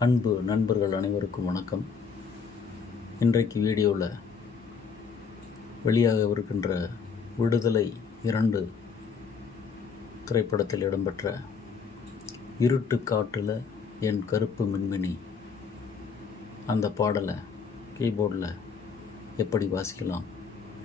அன்பு நண்பர்கள் அனைவருக்கும் வணக்கம். இன்றைக்கு வீடியோவில் வெளியாகவிருக்கின்ற விடுதலை 2 திரைப்படத்தில் இடம்பெற்ற இருட்டு காட்டில் என் கருப்பு மின்மினி அந்த பாடலை கீபோர்டில் எப்படி வாசிக்கலாம்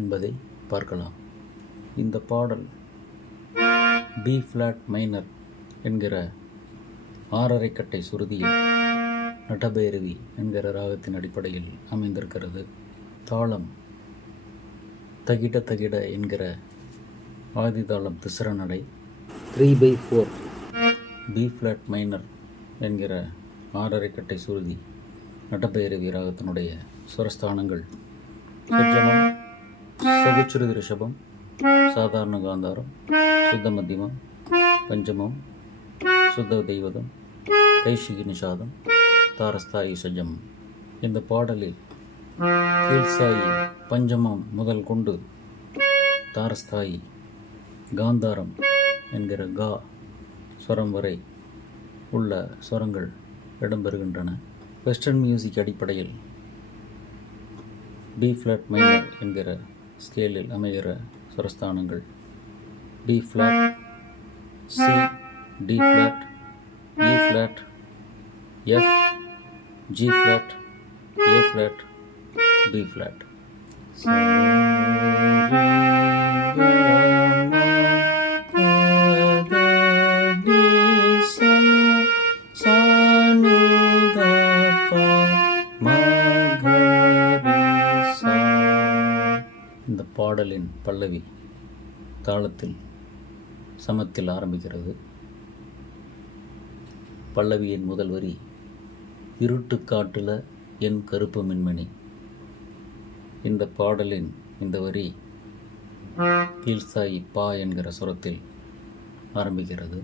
என்பதை பார்க்கலாம். இந்த பாடல் பி ஃப்ளாட் மைனர் என்கிற 6/2 கட்டை சுருதியில் நட்டபைரவி என்கிற ராகத்தின் அடிப்படையில் அமைந்திருக்கிறது. தாளம் தகிட தகிட என்கிற ஆதிதாளம் திசர நடை. 3/4 பி ஃப்ளாட் மைனர் என்கிற 6/2 கட்டை சுருதி நட்டபைரவி ராகத்தினுடைய சுரஸ்தானங்கள் சஜ்ஜமம், சகுச்சுருதி ரிஷபம், சாதாரண காந்தாரம், சுத்த மத்தியமம், பஞ்சமம், சுத்த தெய்வதம், கைஷிகி நிஷாதம், தாரஸ்தாயி சஜ்ஜமம். இந்த பாடலில் கீழ்சாயி பஞ்சமம் முதல் கொண்டு தாரஸ்தாயி காந்தாரம் என்கிற கா ஸ்வரம் வரை உள்ள ஸ்வரங்கள் இடம்பெறுகின்றன. வெஸ்டர்ன் மியூசிக் அடிப்படையில் பி ஃப்ளாட் மைனர் என்கிற ஸ்கேலில் அமைகிற சுரஸ்தானங்கள் B flat, C, D flat, E flat, F, G flat, A flat, B flat. இந்த பாடலின் பல்லவி தாளத்தில் சமத்தில் ஆரம்பிக்கிறது. பல்லவியின் முதல் வரி இருட்டு காட்டுல என் கருப்பு மின்மணி. இந்த பாடலின் இந்த வரி கீழ்சாயி பா என்கிற சுரத்தில் ஆரம்பிக்கிறது.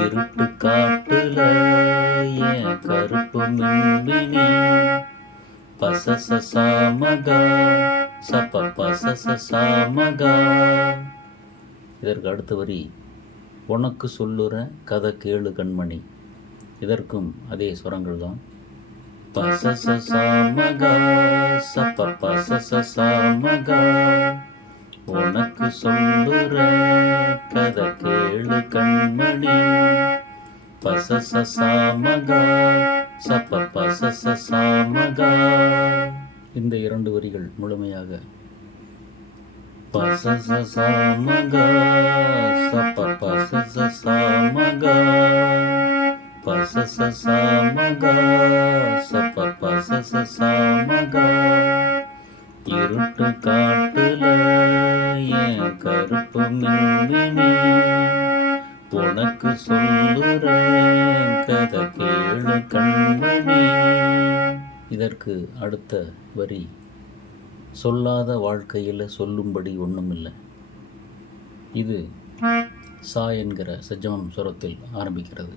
இருட்டு காட்டுல என் கருப்பு மின்மினி பசசசாமகா சப பசசசாமகா. இதற்கு அடுத்த வரி உனக்கு சொல்லுற கதை கேளு கண்மணி. இதற்கும் அதே சுரங்கள் தான். பசசசாமகா சப பசசசாமகா உனக்கு சொல்லுற கதை கேளு கண்மணி பசசசாமகா சப பசசசாமகா. இந்த 2 வரிகள் முழுமையாக பசசசாமகா சப பசசசாமகா பசசசாமகா சப பசசசாமகா. இருட்டு காட்டுல என் கருப்பு மின்மினி உனக்கு சொல்லுறேன் கதை கேளு கண்மணி. இதற்கு அடுத்த வரி சொல்லாத வாழ்க்கையில் சொல்லும்படி ஒன்றுமில்லை. இது சா என்கிற சஜ்ஜமம் சுரத்தில் ஆரம்பிக்கிறது.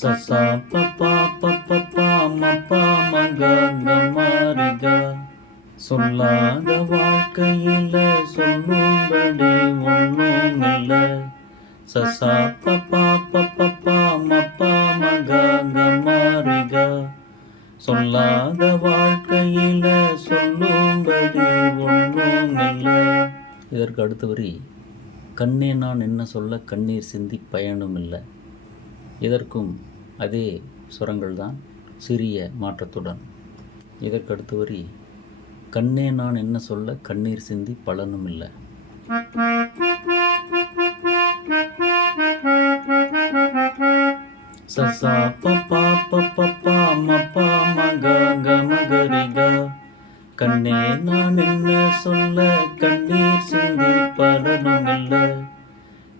சசா பப்பா பப்பா மப்பா மகா கமாரிகா. சொல்லாத வாழ்க்கையில சொல்லும்படி ஒன்றும் இல்லை. சசா பப்பா பப்பா மப்பா மகா கமாரிகா. சொல்லாத வாழ்க்கையில சொல்லும்படி ஒன்றும் இல்லை. இதற்கு அடுத்த வரி கண்ணே நான் என்ன சொல்ல கண்ணீர் சிந்தி பயனும் இல்லை. இதற்கும் அதே சுரங்கள் தான், சிறிய மாற்றத்துடன். இதற்கு அடுத்த வரி கண்ணே நான் என்ன சொல்ல கண்ணீர் சிந்தி பலனும் இல்லை. சசா பப்பா பப்பா மப்பா மகா கமகரிகா. கண்ணே நான் என்ன சொல்ல கண்ணீர் சிந்தி பலனும் இல்லை.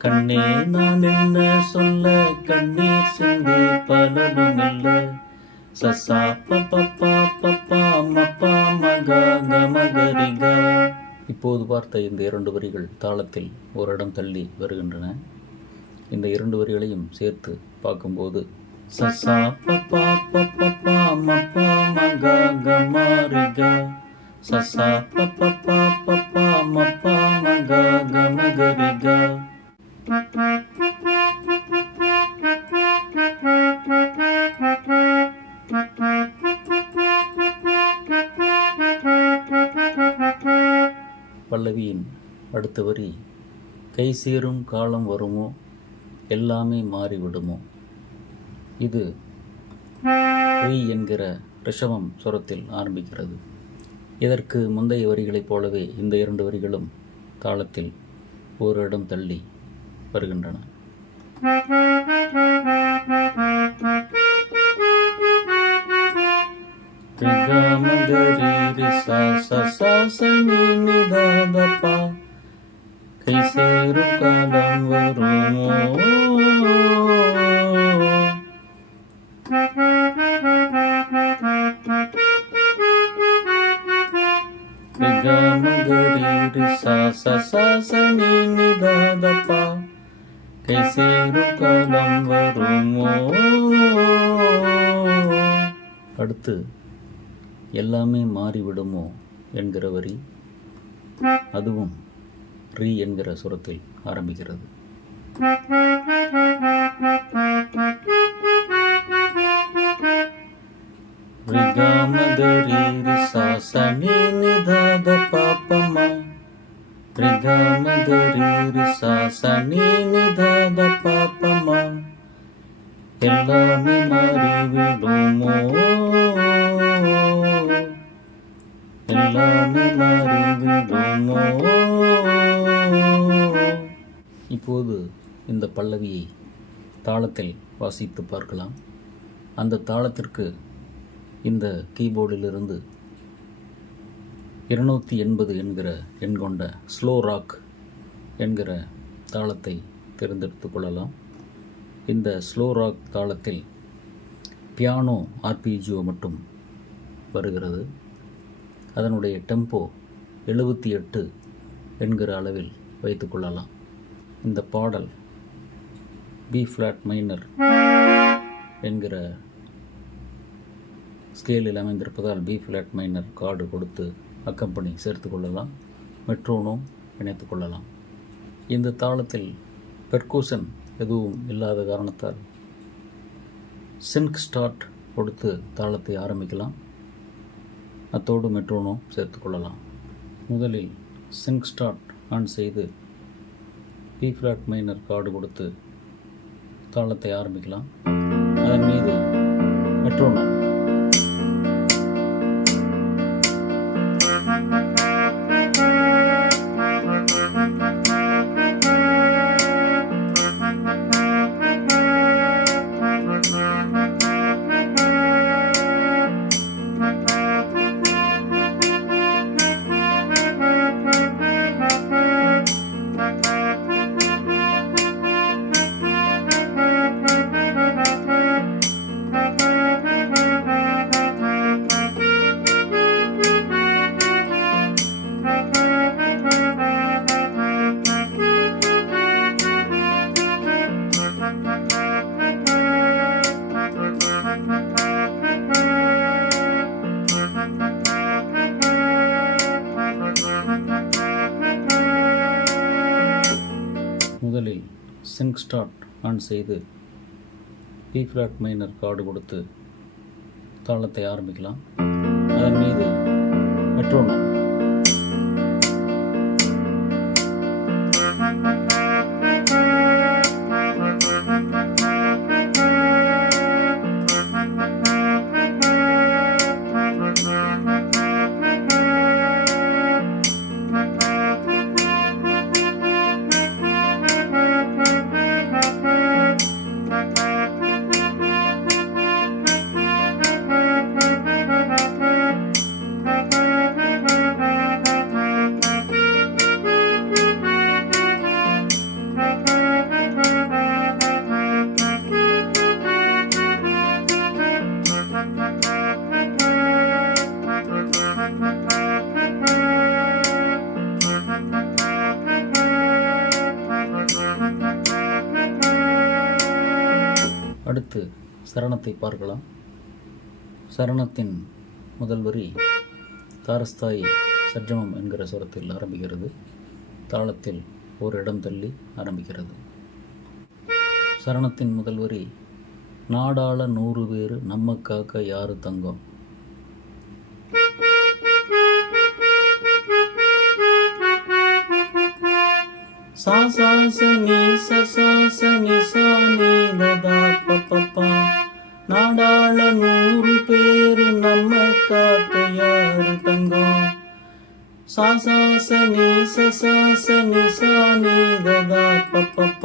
கண்ணே நான் என்ன சொல்ல கண்ணீர் சிந்தி பலனும் இல்லை. சசா பப்பா பப்பா மப்பா மகா கமகரிகா. இப்போது பார்த்த இந்த 2 வரிகள் தாளத்தில் ஓரிடம் தள்ளி வருகின்றன. இந்த 2 வரிகளையும் சேர்த்து பார்க்கும்போது சசா பப்பா பப்பா மப்பா மகா கமா ரிகா, சசா பப்பா பப்பா மப்பா மகா கம கரிகா. பல்லவியின் அடுத்த வரி கை சேரும் காலம் வருமோ எல்லாமே மாறிவிடுமோ. இது ரீ என்கிற ரிஷபம் சுரத்தில் ஆரம்பிக்கிறது. இதற்கு முந்தைய வரிகளைப் போலவே இந்த 2 வரிகளும் தாளத்தில் ஒரு இடம் தள்ளி வருகின்றன. கை சேரும் காலம் வருமோ, கை சேரும் காலம் வருமோ. அடுத்து எல்லாமே மாறிவிடுமோ என்கிற வரி, அதுவும் ரீ என்கிற சுரத்தில் ஆரம்பிக்கிறது. எல்லாமே மாறிவிடுமோ, எல்லாமே மாறிவிடுமோ. இப்போது இந்த பல்லவியை தாளத்தில் வாசித்து பார்க்கலாம். அந்த தாளத்திற்கு இந்த கீபோர்டிலிருந்து 280 என்கிற எண் கொண்ட ஸ்லோ ராக் என்கிற தாளத்தை தேர்ந்தெடுத்து கொள்ளலாம். இந்த ஸ்லோ ராக் தாளத்தில் பியானோ ஆர்பிஜிஓ மட்டும் வருகிறது. அதனுடைய டெம்போ 78 என்கிற அளவில் வைத்து கொள்ளலாம். இந்த பாடல் பி ஃப்ளாட் மைனர் என்கிற ஸ்கேலில் அமைந்திருப்பதால் பி ஃப்ளாட் மைனர் கார்டு கொடுத்து அக்கம்பனி சேர்த்து கொள்ளலாம். மெட்ரோனோம் இணைத்து கொள்ளலாம். இந்த தாளத்தில் பெர்கூஷன் எதுவும் இல்லாத காரணத்தால் சிங்க் ஸ்டார்ட் கொடுத்து தாளத்தை ஆரம்பிக்கலாம். அத்தோடு மெட்ரோனோம் சேர்த்து கொள்ளலாம். முதலில் சிங்க் ஸ்டார்ட் ஆன் செய்து பி ஃப்ளாட் மைனர் கார்டு கொடுத்து தாளத்தை ஆரம்பிக்கலாம். அதன் மீது மெட்ரோனோம் முதலில் சிங்க் ஸ்டார்ட் ஆன் செய்து பி ஃப்ளாட் மைனர் கார்டு கொடுத்து தாளத்தை ஆரம்பிக்கலாம். அதன் மீது மெட்ரோனோம் அடுத்து சரணத்தை பார்க்கலாம். சரணத்தின் முதல் வரி தாரஸ்தாயி சர்ஜமம் என்கிற சுரத்தில் ஆரம்பிக்கிறது. தாளத்தில் ஒரு இடம் தள்ளி ஆரம்பிக்கிறது. சரணத்தின் முதல் வரி நாடாள 100 பேர் நம்ம காக்க யாரு தங்கம். சா சா ச நீ ச சா ச நீ சா நீ த த ப ப ப. நாடாள 100 பேரு நம்ம காக்க யாரு தங்கம். சா சா ச நீ ச சா ச நீ சா நீ த த ப ப ப.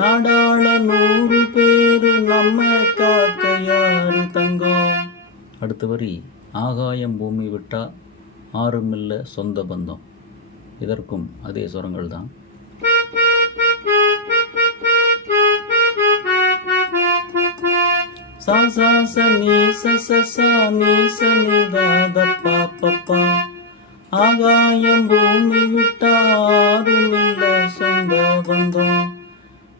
நாடாள 100 பேரு நம்ம காக்க யாரு தங்கம். அடுத்த வரி ஆகாயம் பூமி விட்டா ஆறுமில்ல சொந்த பந்தம். இதற்கும் அதே சுரங்கள் தான். சா சா ச நீ ச ச சா நீ ச நீ த த ப ப ப. ஆகாயம் பூமி விட்டா ஆறுமில்ல சொந்த பந்தம்.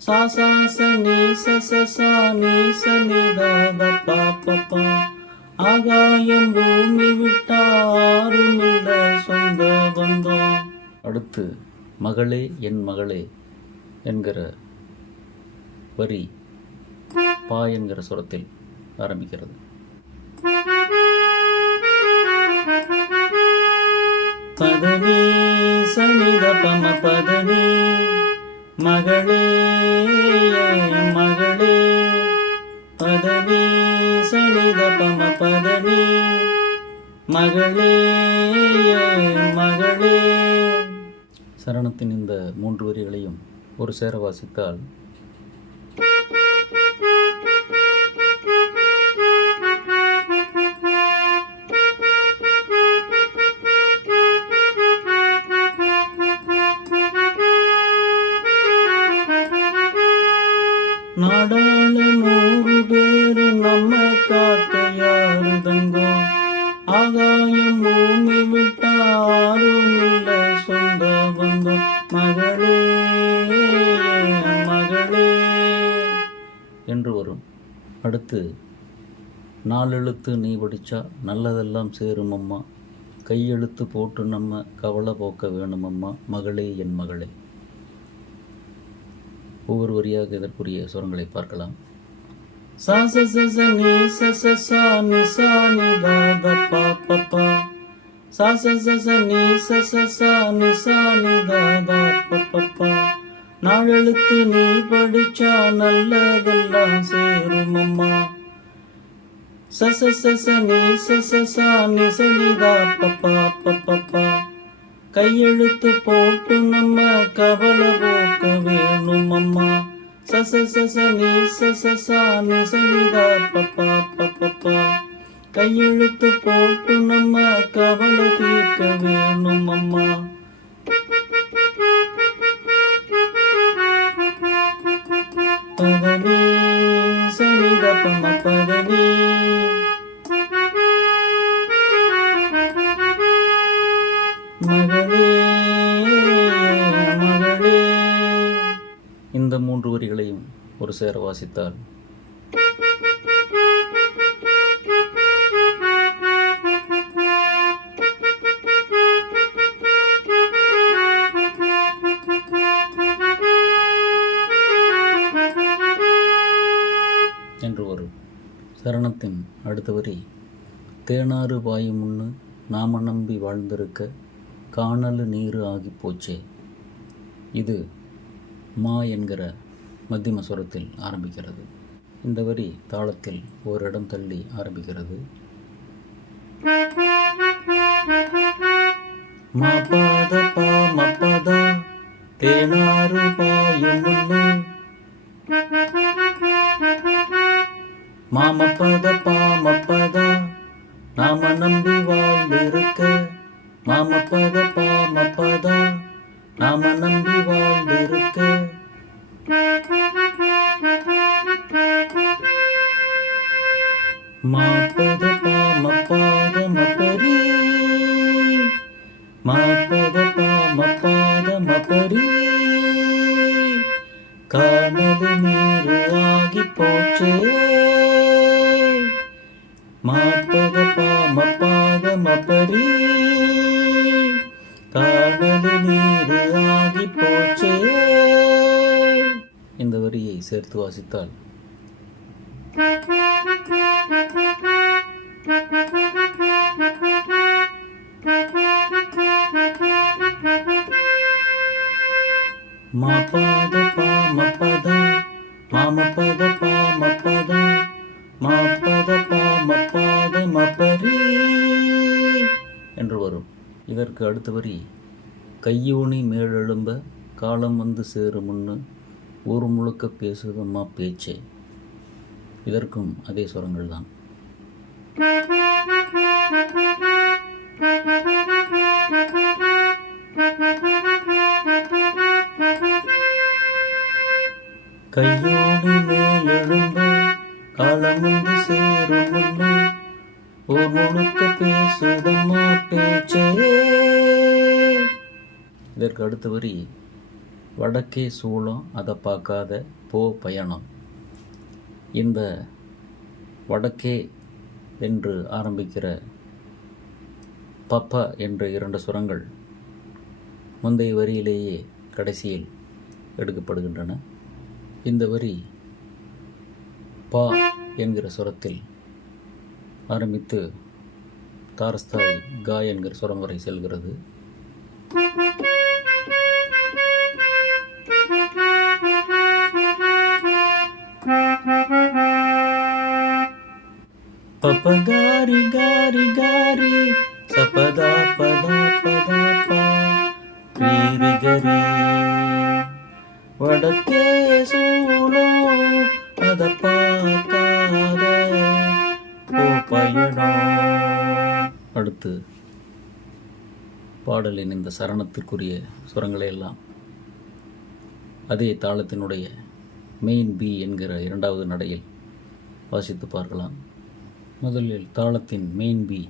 சா சா ச நீ ச ச சா நீ ச நீ த த ப ப ப. ஆகாயம் பூமி விட்டா ஆறுமில்ல சொந்த பந்தம். அடுத்து மகளே என் மகளே என்கிற வரி பா என்கிற சுரத்தில் ஆரம்பிக்கிறது. பதனி சனித பம பதனி மகளே மகளே. பதனி சனித பம பதனி மகளே மகளே. சரணத்தின் இந்த 3 வரிகளையும் ஒரு சேர வாசித்தால் நாடாள 100 பேரு நம்ம காக்க யாரு தங்கம். ஆகாயம் பூமி விட்டா ஆறுமில்ல சொந்த பந்தம். மகளே மகளே என்று வரும். அடுத்து 4 எழுத்து நீ படிச்சா நல்லதெல்லாம் சேரும் அம்மா. கையெழுத்து போட்டு நம்ம கவலை போக்க வேணும் அம்மா. மகளே என் மகளே. ஒவ்வொரு வரியாக இதற்குரிய சுரங்களை பார்க்கலாம். சா ச ச ச நீ ச ச சா நீ சா நீ த த ப ப ப. சா ச ச ச நீ ச ச சா நீ சா நீ த த ப ப ப. 4 எழுத்து நீ படிச்சா நல்லதெல்லாம் சேரும் அம்மா. ச ச ச ச நீ ச ச சா நீ ச நீ த ப ப ப ப ப. கையெழுத்து போட்டு நம்ம கவலை போக்க வேணும் அம்மா. ச ச ச ச நீ ச ச சா நீ ச நீ த ப ப ப ப ப. கையெழுத்து போட்டு நம்ம கவலை தீர்க்க வேணும் அம்மா. பதனி சனி த பம பதனி மகளே மகளே. இந்த 3 வரிகளையும் ஒரு சேர வாசித்தால் என்று வரும். சரணத்தின் அடுத்த வரி தேனாறு பாயும் முன்னு நாம நம்பி வாழ்ந்திருக்க காணலு நீரு ஆகி போச்சே. இது மா என்கிற மத்தியம சுரத்தில் ஆரம்பிக்கிறது. இந்த வரி தாளத்தில் ஒரு இடம் தள்ளி ஆரம்பிக்கிறது. மபத பா மபத தேனாறு பாயும் முன்னு மாமபத பா மபத நாம நம்பி வாழ்ந்திருக்க. மாமபத பா மபத நாம நம்பி வாழ்ந்திருக்க. மாபத பா மபத மபரி மாபத பா மபத மபரி. காணது நீரு ஆகி ஆகி போச்சே மாப்பத பாமப்பாத மப்பரி காணலு நீரு ஆகி போச்சே. இந்த வரியை சேர்த்து வாசித்தால் மாபாத பாமபத மாமபத பாமபத மாபத பாமபாத மபரி என்று வரும். இதற்கு அடுத்த வரி கையூனி மேலெழும்ப காலம் வந்து சேரும் முன்னு ஊர் முழுக்க பேசுதம்மா பேச்சே. இதற்கும் அதே சுரங்கள் தான். கையோடு மேலெழும்ப காலம் வந்து சேரும் முன்னு ஊர் முழுக்க பேசுதம்மா பேச்சே. இதற்கு அடுத்த வரி வடக்கே சூளம் அதை பார்க்காத போ பயணம். இந்த வடக்கே என்று ஆரம்பிக்கிற பப்ப என்ற 2 சுரங்கள் முந்தைய வரியிலேயே கடைசியில் எடுக்கப்படுகின்றன. இந்த வரி பா என்கிற சுரத்தில் ஆரம்பித்து தாரஸ்தாய் கா என்கிற சுரம் வரை செல்கிறது. பபகாரி காரி காரி சபதா பதா பதா பா ரீரி கரி வடக்கே சூளம் அத பார்க்காத போ பயணம். அடுத்து பாடலின் இந்த சரணத்திற்குரிய சுரங்களை எல்லாம் அதே தாளத்தினுடைய மெயின் பி என்கிற 2வது நடையில் வாசித்து பார்க்கலாம். முதலில் தாளத்தின் மெயின் பி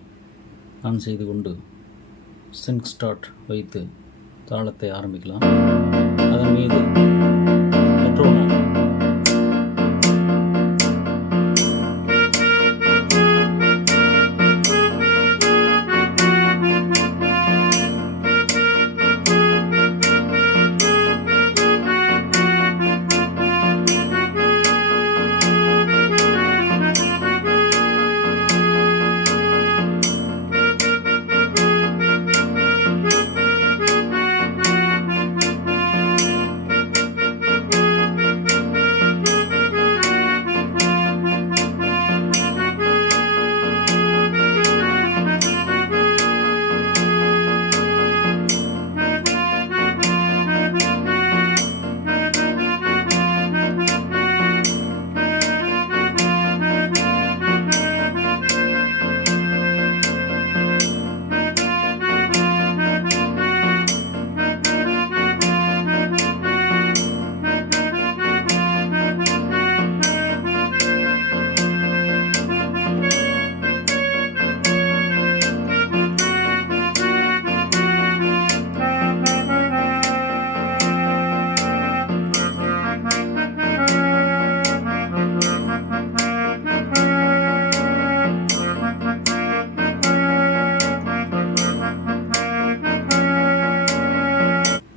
ஆன் செய்து கொண்டு சிங்க் ஸ்டார்ட் வைத்து தாளத்தை ஆரம்பிக்கலாம். அதன் மீது மெட்ரோனோம்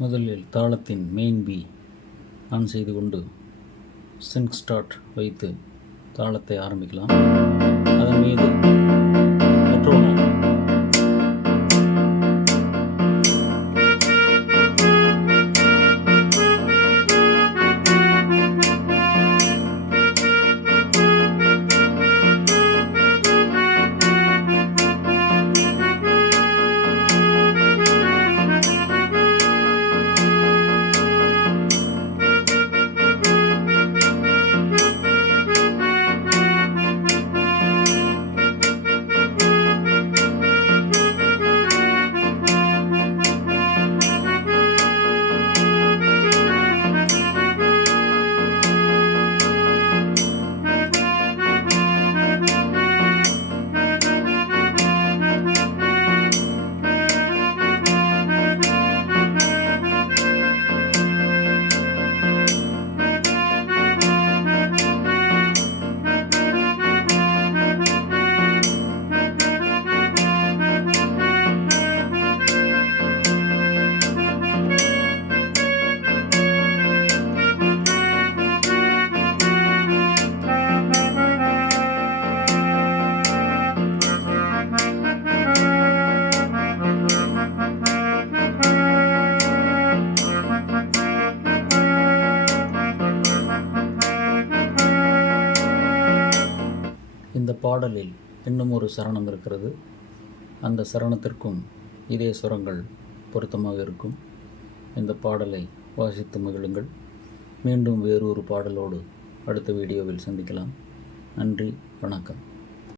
முதலில் தாளத்தின் மெயின் பி ஆன் செய்து கொண்டு சிங்க் ஸ்டார்ட் வைத்து தாளத்தை ஆரம்பிக்கலாம். அதன் மீது மெட்ரோனோம் பாடலில் இன்னும் ஒரு சரணம் இருக்கிறது. அந்த சரணத்திற்கும் இதே சுரங்கள் பொருத்தமாக இருக்கும். இந்த பாடலை வாசித்து மகிழுங்கள். மீண்டும் வேறொரு பாடலோடு அடுத்த வீடியோவில் சந்திக்கலாம். நன்றி, வணக்கம்.